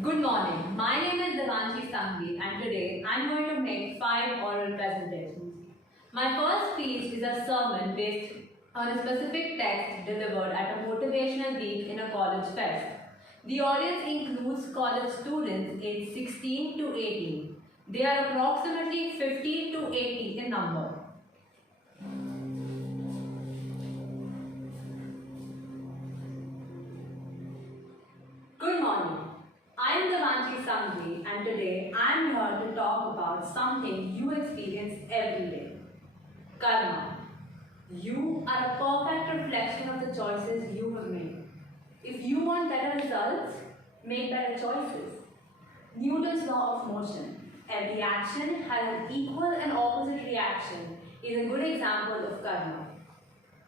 Good morning. My name is Devanshi Sanghi and today I'm going to make 5 oral presentations. My first speech is a sermon based on a specific text delivered at a motivational week in a college fest. The audience includes college students aged 16 to 18. They are approximately 50 to 80 in number. Good morning. I am Devanshi Sanghi and today I am here to talk about something you experience every day. Karma. You are a perfect reflection of the choices you have made. If you want better results, make better choices. Newton's law of motion. Every action has an equal and opposite reaction is a good example of karma.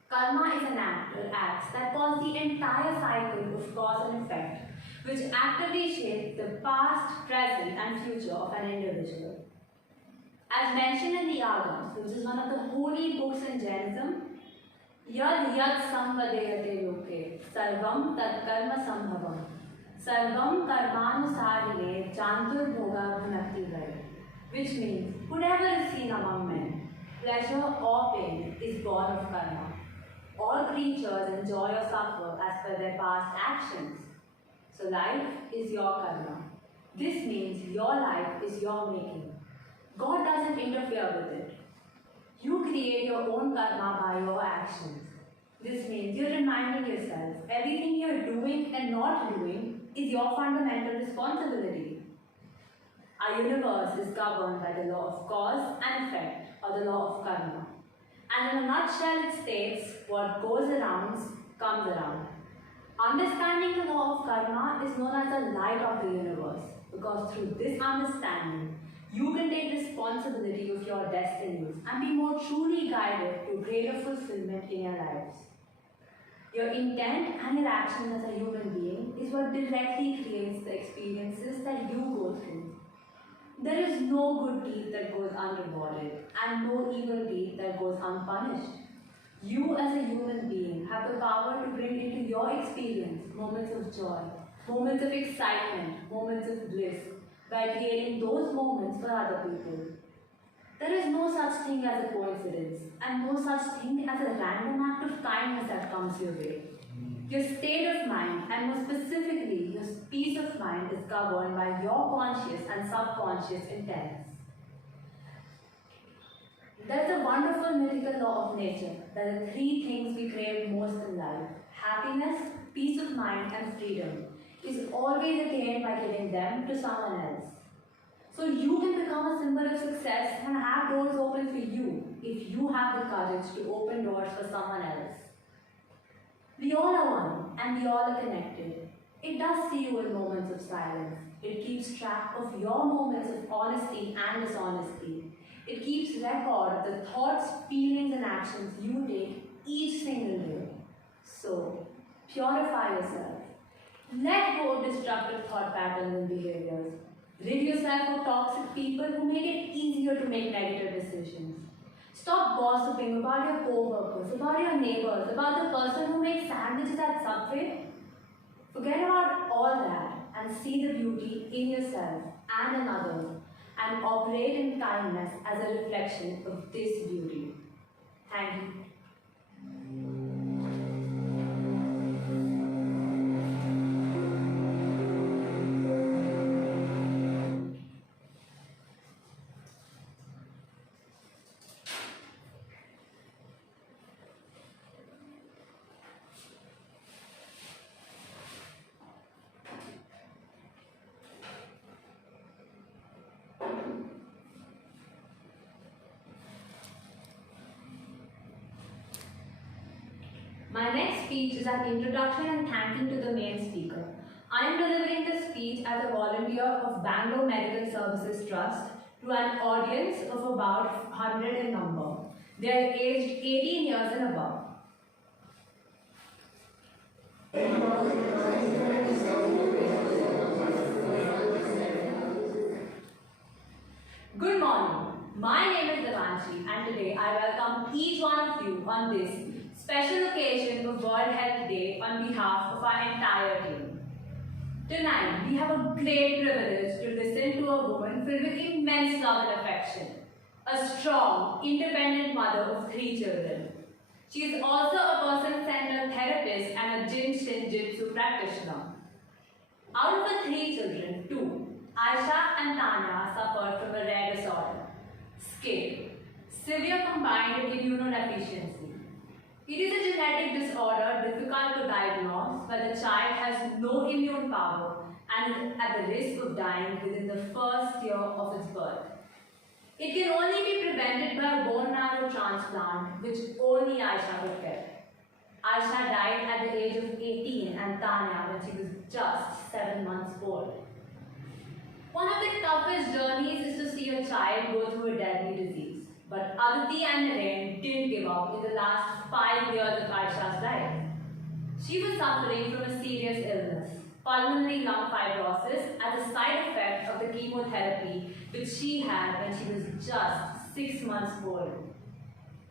Karma is an act or acts that cause the entire cycle of cause and effect, which actively shapes the past, present, and future of an individual. As mentioned in the Agams, which is one of the holy books in Jainism, Yad Yad Samvadeyate Loke, Sarvam Tat Karma Sambhavam, Sarvam Karmanusarine Jantur Bhoga Bhunakti Vai, which means whatever is seen among men, pleasure or pain, is born of karma. All creatures enjoy or suffer as per their past actions. So life is your karma. This means your life is your making. God doesn't interfere with it. You create your own karma by your actions. This means you're reminding yourself everything you're doing and not doing is your fundamental responsibility. Our universe is governed by the law of cause and effect, or the law of karma. And in a nutshell, it states what goes around comes around. Understanding the law of karma is known as the light of the universe, because through this understanding, you can take responsibility of your destinies and be more truly guided to greater fulfillment in your lives. Your intent and your actions as a human being is what directly creates the experiences that you go through. There is no good deed that goes unrewarded and no evil deed that goes unpunished. You as a human being have the power to bring into your experience moments of joy, moments of excitement, moments of bliss by creating those moments for other people. There is no such thing as a coincidence and no such thing as a random act of kindness that comes your way. Your state of mind, and more specifically, your peace of mind, is governed by your conscious and subconscious intents. There is a wonderful mythical law of nature. There are three things we crave most in life: happiness, peace of mind, and freedom is always attained by giving them to someone else. So you can become a symbol of success and have doors open for you if you have the courage to open doors for someone else. We all are one and we all are connected. It does see you in moments of silence. It keeps track of your moments of honesty and dishonesty. It keeps record of the thoughts, feelings, and actions you take each single day. So, purify yourself. Let go of destructive thought patterns and behaviors. Rid yourself of toxic people who make it easier to make negative decisions. Stop gossiping about your co-workers, about your neighbors, about the person who makes sandwiches at Subway. Forget about all that and see the beauty in yourself and in others, and operate in kindness as a reflection of this beauty. Thank you. My next speech is an introduction and thanking to the main speaker. I am delivering this speech as a volunteer of Bangalore Medical Services Trust to an audience of about 100 in number. They are aged 18 years and above. Good morning. My name is Devanshi and today I welcome each one of you on this special occasion of World Health Day on behalf of our entire team. Tonight, we have a great privilege to listen to a woman filled with immense love and affection. A strong, independent mother of 3 children. She is also a person-centered therapist and a Jin-Shin-Jitsu practitioner. Out of her 3 children, 2, Aisha and Tanya, suffered from a rare disorder, SCID, severe combined immunodeficiency. It is a genetic disorder difficult to diagnose where the child has no immune power and is at the risk of dying within the first year of its birth. It can only be prevented by a bone marrow transplant, which only Aisha could get. Aisha died at the age of 18 and Tanya when she was just 7 months old. One of the toughest journeys is to see a child go through a deadly disease. But Aditi and Naren didn't give up in the last 5 years of Aisha's life. She was suffering from a serious illness, pulmonary lung fibrosis, as a side effect of the chemotherapy which she had when she was just 6 months old.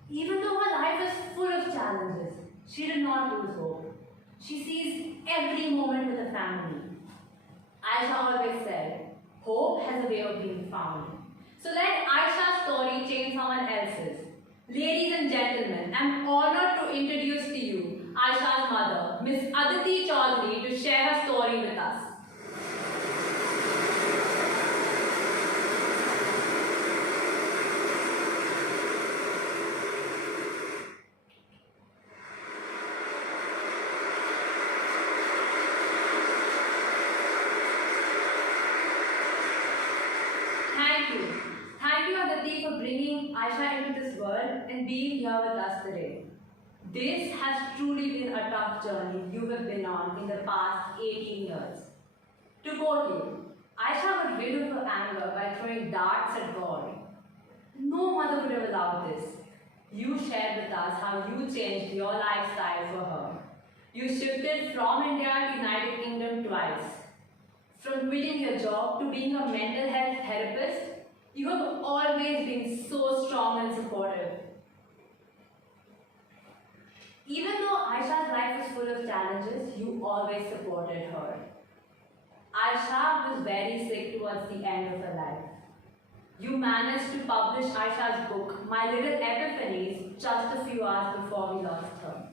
Even though her life was full of challenges, she did not lose hope. She seized every moment with the family. Aisha always said, hope has a way of being found. So let Aisha's story change someone else's. Ladies and gentlemen, I am honored to introduce to you Aisha's mother, Miss Aditi Chaudhary, to share her story with us. Thank you, Aditi, for bringing Aisha into this world and being here with us today. This has truly been a tough journey you have been on in the past 18 years. To quote you, Aisha got rid of her anger by throwing darts at God. No mother would have allowed this. You shared with us how you changed your lifestyle for her. You shifted from India to United Kingdom twice. From quitting your job to being a mental health therapist, you have always been so strong and supportive. Even though Aisha's life was full of challenges, you always supported her. Aisha was very sick towards the end of her life. You managed to publish Aisha's book, My Little Epiphanies, just a few hours before we lost her.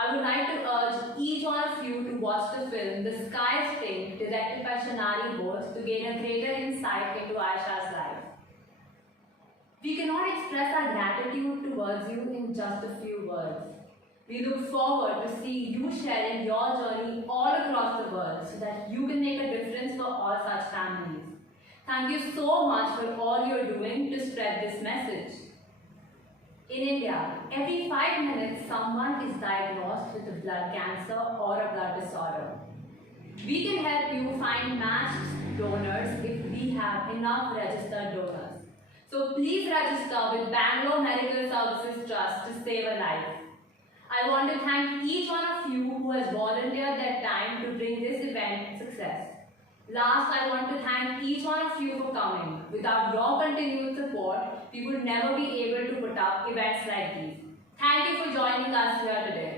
I would like to urge each one of you to watch the film The Sky is Pink, directed by Shanari Bose, to gain a greater insight into Aisha's life. We cannot express our gratitude towards you in just a few words. We look forward to see you sharing your journey all across the world so that you can make a difference for all such families. Thank you so much for all you're doing to spread this message. In India, every 5 minutes someone is diagnosed with a blood cancer or a blood disorder. We can help you find matched donors if we have enough registered donors. So please register with Bangalore Medical Services Trust to save a life. I want to thank each one of you who has volunteered their time to bring this event success. Last, I want to thank each one of you for coming. Without your continued support, we would never be able to put up events like these. Thank you for joining us here today.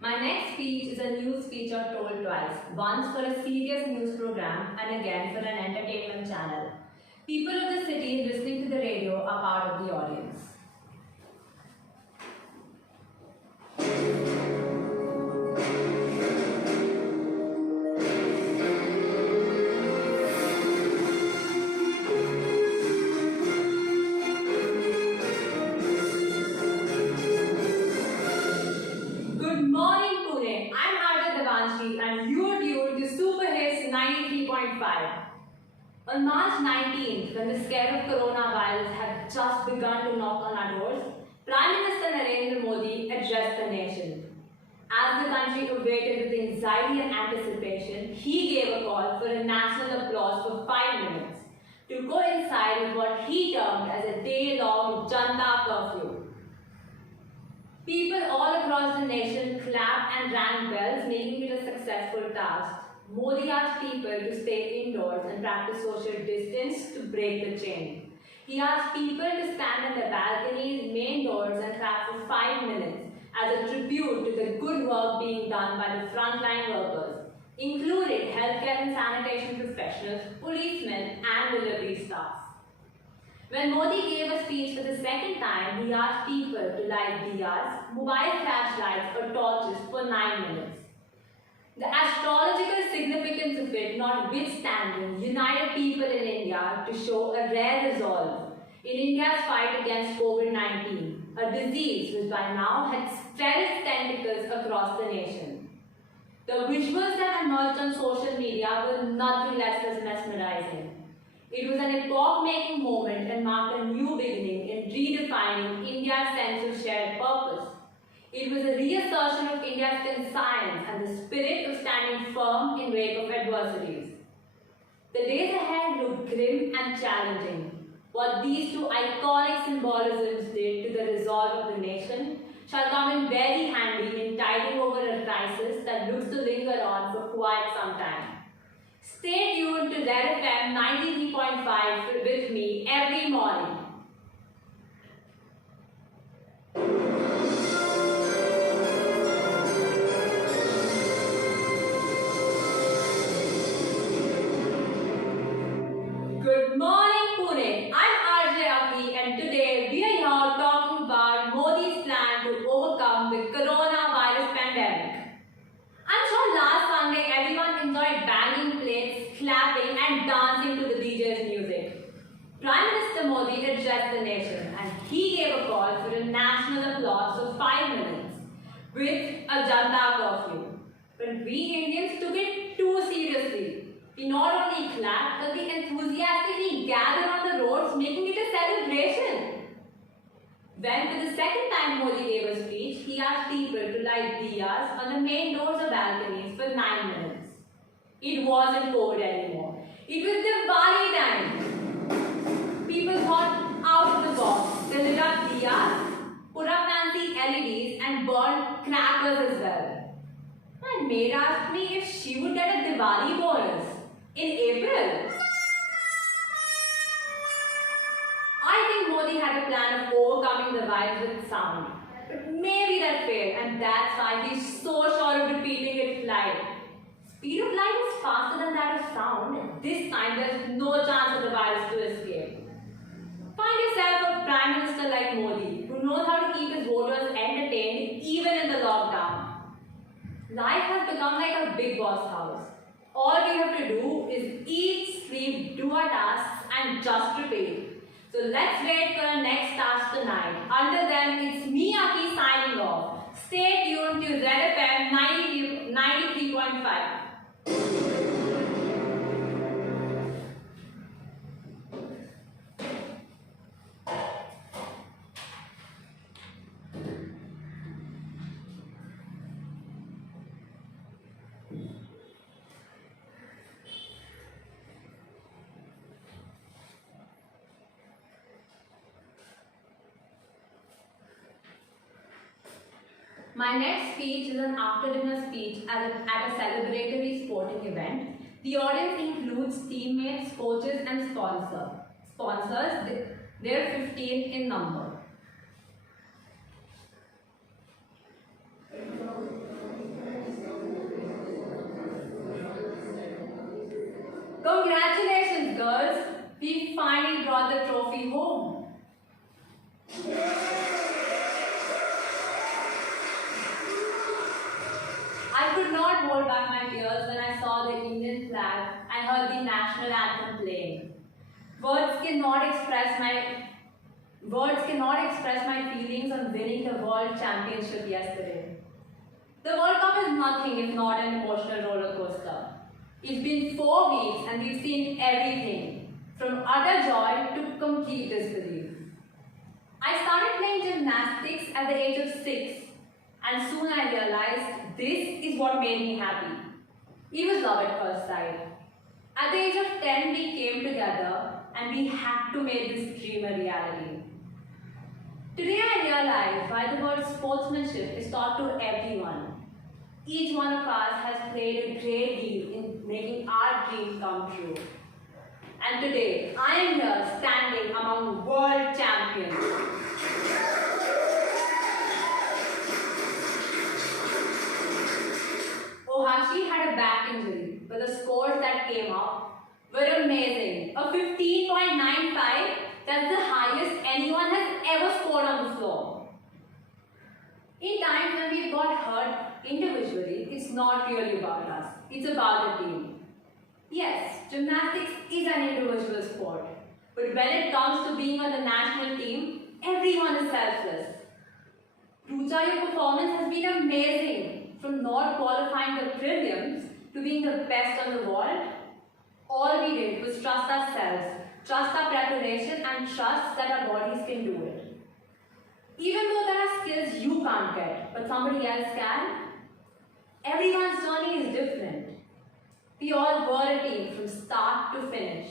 My next speech is a news feature told twice, once for a serious news program and again for an entertainment channel. People of the city listening to the radio are part of the audience. On March 19th, when the scare of coronavirus had just begun to knock on our doors, Prime Minister Narendra Modi addressed the nation. As the country awaited with anxiety and anticipation, he gave a call for a national applause for 5 minutes. to coincide with what he termed as a day-long Janta curfew. People all across the nation clapped and rang bells, making it a successful task. Modi asked people to stay indoors and practice social distance to break the chain. He asked people to stand on their balconies, main doors and clap for 5 minutes as a tribute to the good work being done by the frontline workers, including healthcare and sanitation professionals, policemen and delivery staff. When Modi gave a speech for the second time, he asked people to light diyas, mobile flashlights or torches for 9 minutes. The astrological significance of it notwithstanding united people in India to show a rare resolve in India's fight against COVID-19, a disease which by now had spread its tentacles across the nation. The visuals that emerged on social media were nothing less than mesmerizing. It was an epoch-making moment and marked a new beginning in redefining India's sense of shared purpose. It was a reassertion of India's conscience and the spirit of standing firm in wake of adversities. The days ahead looked grim and challenging. What these two iconic symbolisms did to the resolve of the nation shall come in very handy in tiding over a crisis that looks to linger on for quite some time. Stay tuned to Red FM 93.5 with me every morning. Good morning, Pune. I'm RJ Aki, and today we are here talking about Modi's plan to overcome the coronavirus pandemic. I'm sure last Sunday everyone enjoyed banging plates, clapping, and dancing to the DJ's music. Prime Minister Modi addressed the nation, and he gave a call for a national applause of 5 minutes with a Janta curfew. But we Indians took it too seriously. We not only clapped, but we enthusiastically gathered on the roads, making it a celebration. When for the second time Modi gave a speech, he asked people to light diyas on the main doors or balconies for 9 minutes. It wasn't COVID anymore. It was Diwali time. People thought out of the box. They lit up diyas, put up fancy LEDs and burned crackers as well. My maid asked me if she would get a Diwali bonus in April. I think Modi had a plan of overcoming the virus with sound. But maybe that failed, and that's why he's so sure of repeating its light. Speed of light is faster than that of sound. This time there's no chance for the virus to escape. Find yourself a Prime Minister like Modi, who knows how to keep his voters entertained even in the lockdown. Life has become like a big boss house. All we have to do is eat, sleep, do our tasks and just repeat. So let's wait for our next task tonight. Until then, it's me, Aki, signing off. Stay tuned to Red FM 93.5. My next speech is an after-dinner speech at a celebratory sporting event. The audience includes teammates, coaches and sponsors. They're 15 in number. Congratulations, girls! We finally brought the trophy home. I could not hold back my tears when I saw the Indian flag and heard the national anthem playing. Words cannot express my feelings on winning the World Championship yesterday. The World Cup is nothing if not an emotional roller coaster. It's been 4 weeks and we've seen everything, from utter joy to complete disbelief. I started playing gymnastics at the age of 6. And soon I realized this is what made me happy. It was love at first sight. At the age of 10, we came together and we had to make this dream a reality. Today I realize why the word sportsmanship is taught to everyone. Each one of us has played a great deal in making our dream come true. And today I am here standing among world champions. Ohashi had a back injury, but the scores that came up were amazing. A 15.95, that's the highest anyone has ever scored on the floor. In times when we've got hurt individually, it's not really about us. It's about the team. Yes, gymnastics is an individual sport, but when it comes to being on the national team, everyone is selfless. Rucha, your performance has been amazing. From not qualifying the prelims to being the best on the world, all we did was trust ourselves, trust our preparation, and trust that our bodies can do it. Even though there are skills you can't get, but somebody else can, everyone's journey is different. We all were a team from start to finish.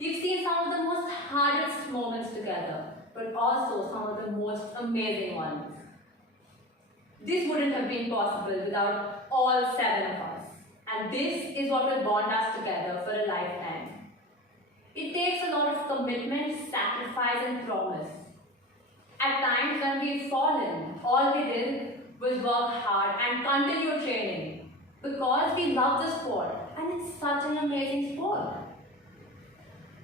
We've seen some of the most hardest moments together, but also some of the most amazing ones. This wouldn't have been possible without all 7 of us. And this is what will bond us together for a lifetime. It takes a lot of commitment, sacrifice, and promise. At times when we've fallen, all we did was work hard and continue training because we love the sport and it's such an amazing sport.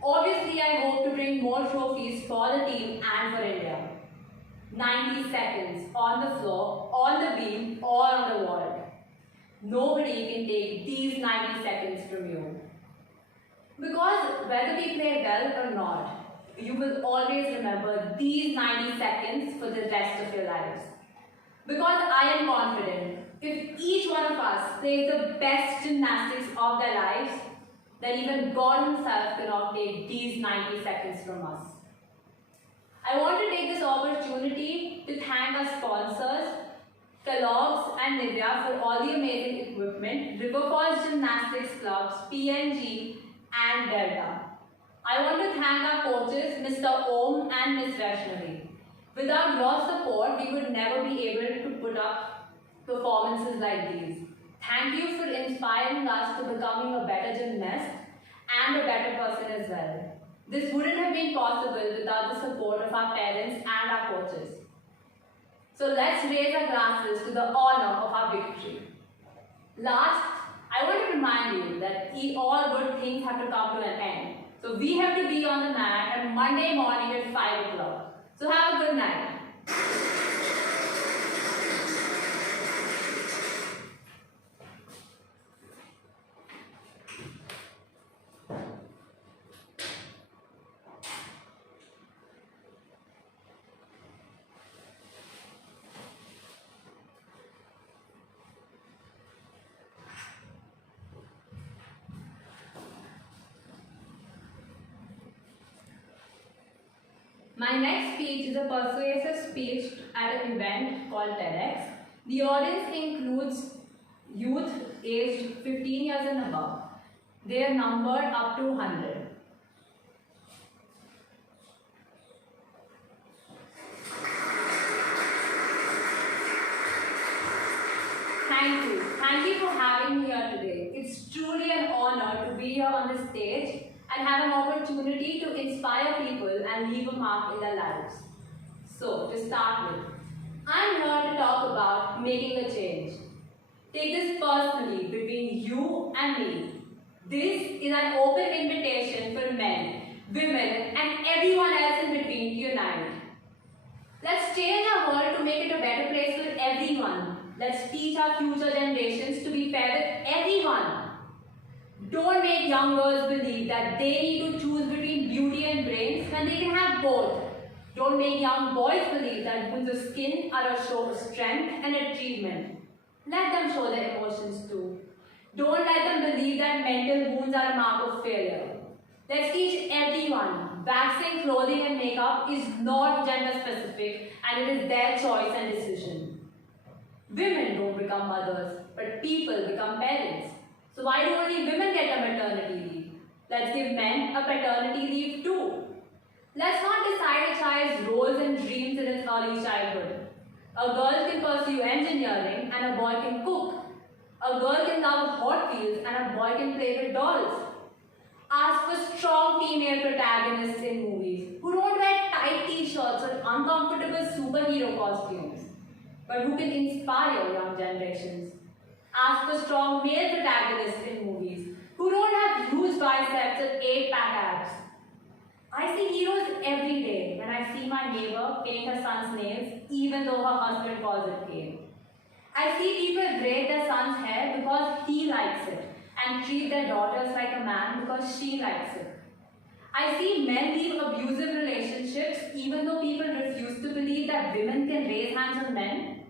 Obviously, I hope to bring more trophies for the team and for India. 90 seconds on the floor, on the beam, or on the wall. Nobody can take these 90 seconds from you. Because whether we play well or not, you will always remember these 90 seconds for the rest of your lives. Because I am confident, if each one of us plays the best gymnastics of their lives, then even God himself cannot take these 90 seconds from us. I want to take this opportunity to thank our sponsors, Kellogg's and Nivea for all the amazing equipment, River Falls Gymnastics Clubs, PNG and Delta. I want to thank our coaches, Mr. Om and Ms. Vaishnavi. Without your support, we would never be able to put up performances like these. Thank you for inspiring us to becoming a better gymnast and a better person as well. This wouldn't have been possible without the support of our parents and our coaches. So let's raise our glasses to the honor of our victory. Last, I want to remind you that all good things have to come to an end. So we have to be on the mat on Monday morning at 5 o'clock. So have a good night. My next speech is a persuasive speech at an event called TEDx. The audience includes youth aged 15 years and above. They are numbered up to 100. Thank you. Thank you for having me here today. It's truly an honor to be here on the stage and have an opportunity to inspire people and leave a mark in their lives. So, to start with, I'm here to talk about making a change. Take this personally between you and me. This is an open invitation for men, women, and everyone else in between to unite. Let's change our world to make it a better place for everyone. Let's teach our future generations to be fair with everyone. Don't make young girls believe that they need to choose between beauty and brains when they can have both. Don't make young boys believe that wounds of skin are a show of strength and achievement. Let them show their emotions too. Don't let them believe that mental wounds are a mark of failure. Let's teach everyone waxing, clothing and makeup is not gender specific and it is their choice and decision. Women don't become mothers, but people become parents. So why do only women get a maternity leave? Let's give men a paternity leave too. Let's not decide a child's roles and dreams in its early childhood. A girl can pursue engineering and a boy can cook. A girl can love Hot Wheels and a boy can play with dolls. Ask for strong female protagonists in movies who don't wear tight t-shirts or uncomfortable superhero costumes, but who can inspire young generations. Ask for strong male protagonists in movies who don't have huge biceps or 8-pack abs. I see heroes every day when I see my neighbor paint her son's nails even though her husband calls it pain. I see people braid their son's hair because he likes it and treat their daughters like a man because she likes it. I see men leave abusive relationships even though people refuse to believe that women can raise hands on men.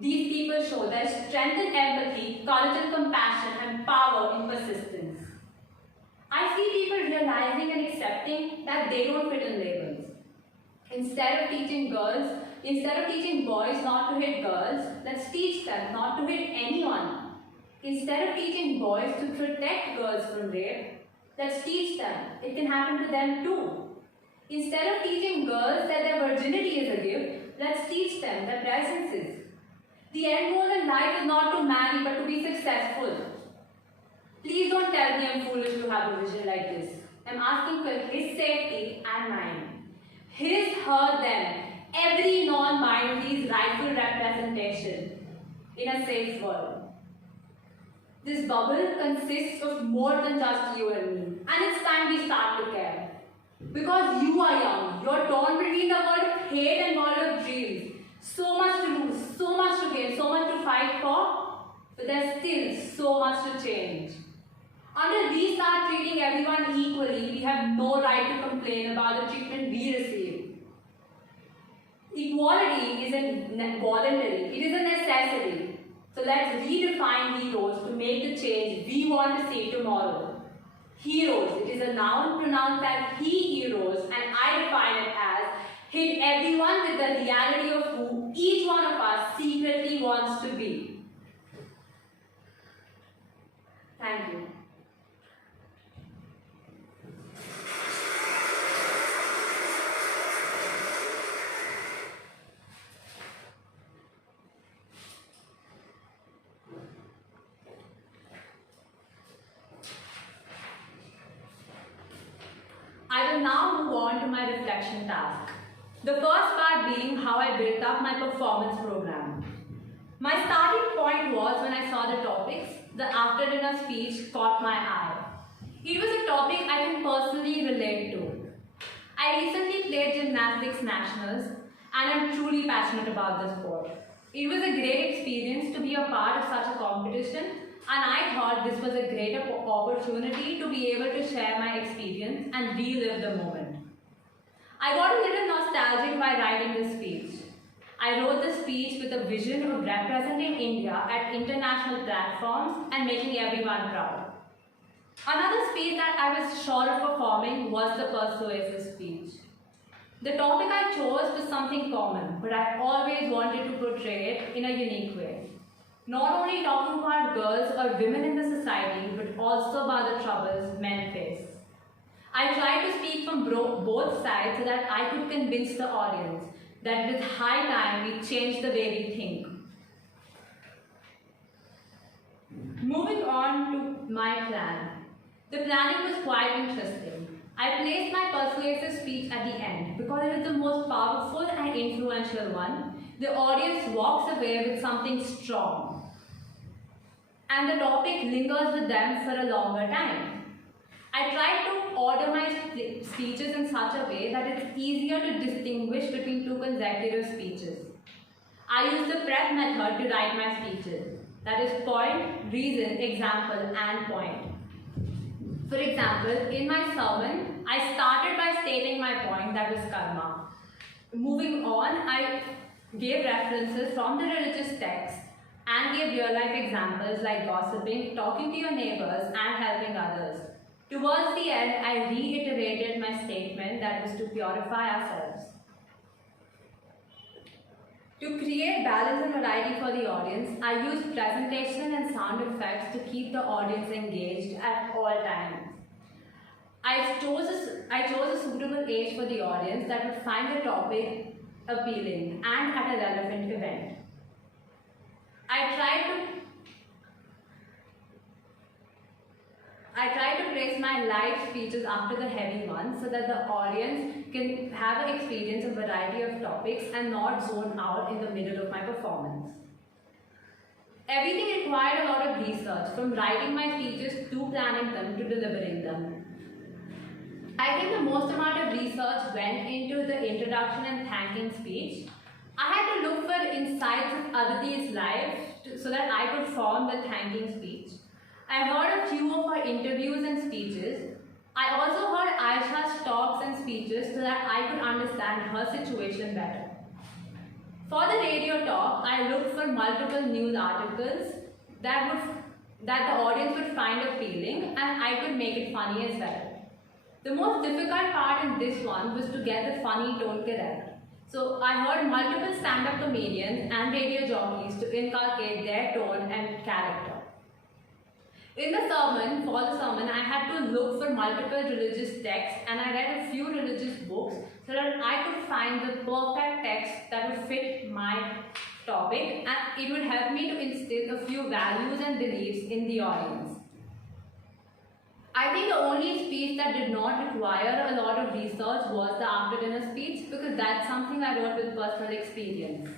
These people show their strength in empathy, courage in compassion, and power in persistence. I see people realizing and accepting that they don't fit in labels. Instead of teaching boys not to hit girls, let's teach them not to hit anyone. Instead of teaching boys to protect girls from rape, let's teach them it can happen to them too. Instead of teaching girls that their virginity is a gift, let's teach them their presence is. The end goal in life is not to marry but to be successful. Please don't tell me I'm foolish to have a vision like this. I'm asking for his safety and mine. His, her, them. Every non-binary's rightful representation in a safe world. This bubble consists of more than just you and me. And it's time we start to care. Because you are young. You're torn between the world of hate and world of dreams. So much to lose, so much to gain, so much to fight for. But there's still so much to change. Until we start treating everyone equally, we have no right to complain about the treatment we receive. Equality isn't voluntary, it is a necessity. So let's redefine heroes to make the change we want to see tomorrow. Heroes, it is a noun pronounced as he heroes, and I define it as hit everyone with the reality of who each one of us secretly wants to be. Thank you. I will now move on to my reflection task. The first part being how I built up my performance program. My starting point was when I saw the topics, the after dinner speech caught my eye. It was a topic I can personally relate to. I recently played gymnastics nationals and I'm truly passionate about the sport. It was a great experience to be a part of such a competition, and I thought this was a great opportunity to be able to share my experience and relive the moment. I got a little nostalgic by writing this speech. I wrote the speech with a vision of representing India at international platforms and making everyone proud. Another speech that I was sure of performing was the persuasive speech. The topic I chose was something common, but I always wanted to portray it in a unique way. Not only talking about girls or women in the society, but also about the troubles men face. I tried to speak from both sides so that I could convince the audience that it is high time we change the way we think. Moving on to my plan. The planning was quite interesting. I placed my persuasive speech at the end because it is the most powerful and influential one. The audience walks away with something strong, and the topic lingers with them for a longer time. I tried to order my speeches in such a way that it's easier to distinguish between two consecutive speeches. I used the prep method to write my speeches. That is point, reason, example, and point. For example, in my sermon, I started by stating my point, that was karma. Moving on, I gave references from the religious text and gave real-life examples like gossiping, talking to your neighbors, and helping others. Towards the end, I reiterated my statement that was to purify ourselves. To create balance and variety for the audience, I used presentation and sound effects to keep the audience engaged at all times. I chose a suitable age for the audience that would find the topic appealing and at a relevant event. I try to place my light speeches after the heavy ones so that the audience can have an experience a variety of topics and not zone out in the middle of my performance. Everything required a lot of research, from writing my speeches to planning them to delivering them. I think the most amount of research went into the introduction and thanking speech. I had to look for insights of Aditi's life so that I could form the thanking speech. I heard a few of her interviews and speeches. I also heard Aisha's talks and speeches so that I could understand her situation better. For the radio talk, I looked for multiple news articles that the audience would find appealing and I could make it funny as well. The most difficult part in this one was to get the funny tone correct. So I heard multiple stand-up comedians and radio jockeys to inculcate their tone and character. For the sermon, I had to look for multiple religious texts and I read a few religious books so that I could find the perfect text that would fit my topic, and it would help me to instill a few values and beliefs in the audience. I think the only speech that did not require a lot of research was the after dinner speech, because that's something I wrote with personal experience.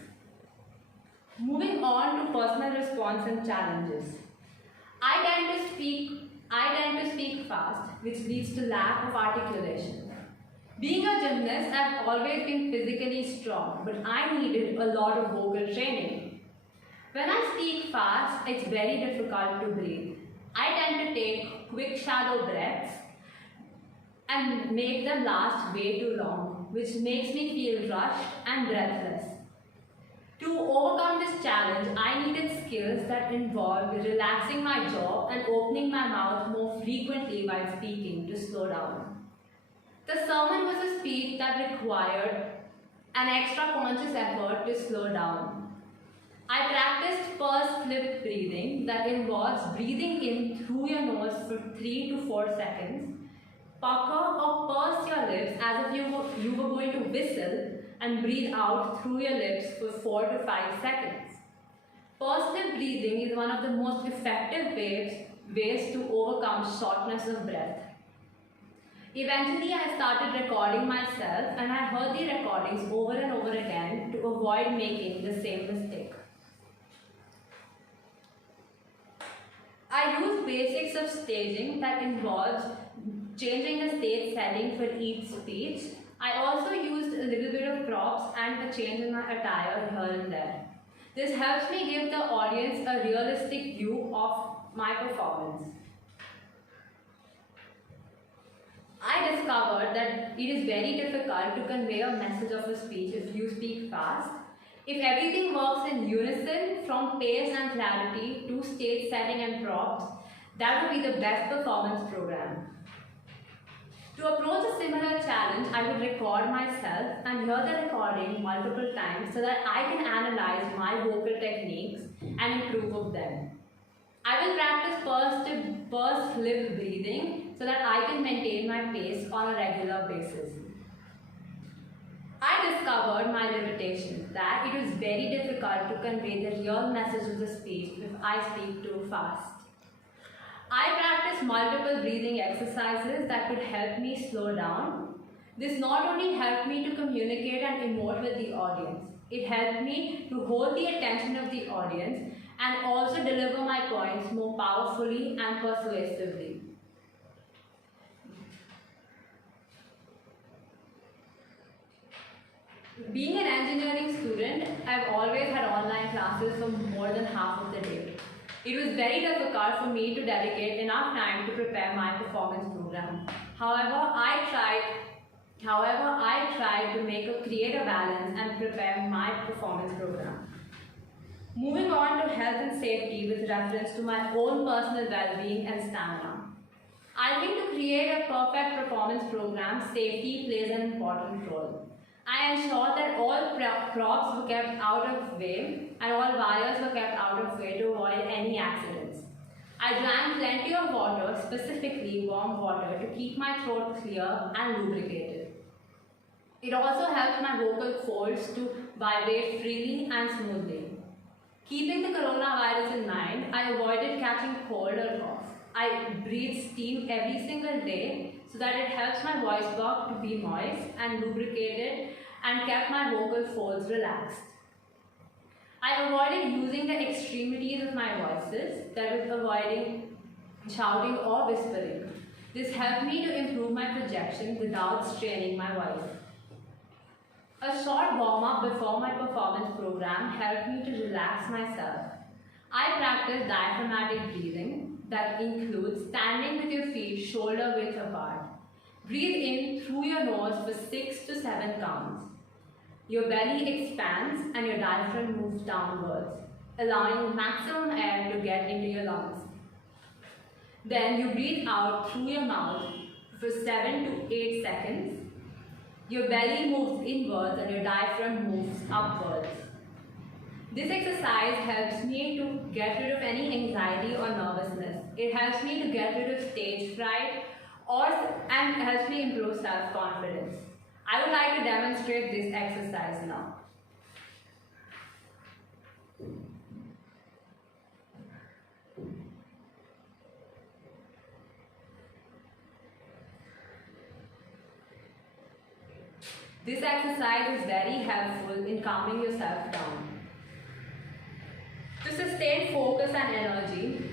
Moving on to personal response and challenges. I tend to speak fast, which leads to lack of articulation. Being a gymnast, I've always been physically strong, but I needed a lot of vocal training. When I speak fast, it's very difficult to breathe. I tend to take quick shallow breaths and make them last way too long, which makes me feel rushed and breathless. To overcome this challenge, I needed skills that involved relaxing my jaw and opening my mouth more frequently while speaking to slow down. The sermon was a speech that required an extra conscious effort to slow down. I practiced pursed lip breathing that involves breathing in through your nose for 3 to 4 seconds. Pucker or purse your lips as if you were going to whistle, and breathe out through your lips for 4 to 5 seconds. Pursed lip breathing is one of the most effective ways to overcome shortness of breath. Eventually, I started recording myself and I heard the recordings over and over again to avoid making the same mistake. I used basics of staging that involves changing the stage setting for each speech. I also used a little bit of props and a change in my attire here and there. This helps me give the audience a realistic view of my performance. I discovered that it is very difficult to convey a message of a speech if you speak fast. If everything works in unison, from pace and clarity to stage setting and props, that would be the best performance program. To approach a similar challenge, I would record myself and hear the recording multiple times so that I can analyze my vocal techniques and improve of them. I will practice pursed lip breathing so that I can maintain my pace on a regular basis. I discovered my limitations, that it was very difficult to convey the real message of the speech if I speak too fast. I practiced multiple breathing exercises that could help me slow down. This not only helped me to communicate and emote with the audience, it helped me to hold the attention of the audience and also deliver my points more powerfully and persuasively. Being an engineering student, I've always had online classes for more than half of the day. It was very difficult for me to dedicate enough time to prepare my performance program. However, I tried to create a balance and prepare my performance program. Moving on to health and safety with reference to my own personal well-being and stamina. I think to create a perfect performance program, safety plays an important role. I ensured that all props were kept out of way and all wires were kept out of way to avoid any accidents. I drank plenty of water, specifically warm water, to keep my throat clear and lubricated. It also helped my vocal folds to vibrate freely and smoothly. Keeping the coronavirus in mind, I avoided catching cold or cough. I breathe steam every single day so that it helps my voice box to be moist and lubricated and kept my vocal folds relaxed. I avoided using the extremities of my voices, that is avoiding shouting or whispering. This helped me to improve my projection without straining my voice. A short warm-up before my performance program helped me to relax myself. I practiced diaphragmatic breathing that includes standing with your feet shoulder width apart. Breathe in through your nose for 6 to 7 counts. Your belly expands and your diaphragm moves downwards, allowing maximum air to get into your lungs. Then you breathe out through your mouth for 7 to 8 seconds. Your belly moves inwards and your diaphragm moves upwards. This exercise helps me to get rid of any anxiety or nervousness. It helps me to get rid of stage fright and helps me improve self-confidence. I would like to demonstrate this exercise now. This exercise is very helpful in calming yourself down. To sustain focus and energy,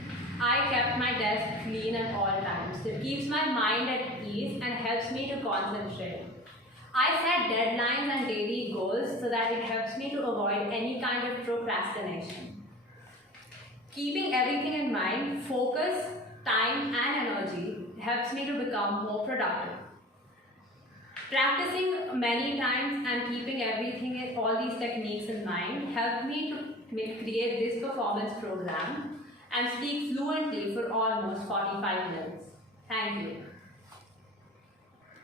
I kept my desk clean at all times. It keeps my mind at ease and helps me to concentrate. I set deadlines and daily goals so that it helps me to avoid any kind of procrastination. Keeping everything in mind, focus, time and energy helps me to become more productive. Practicing many times and keeping everything, all these techniques in mind helped me to create this performance program and speak fluently for almost 45 minutes. Thank you.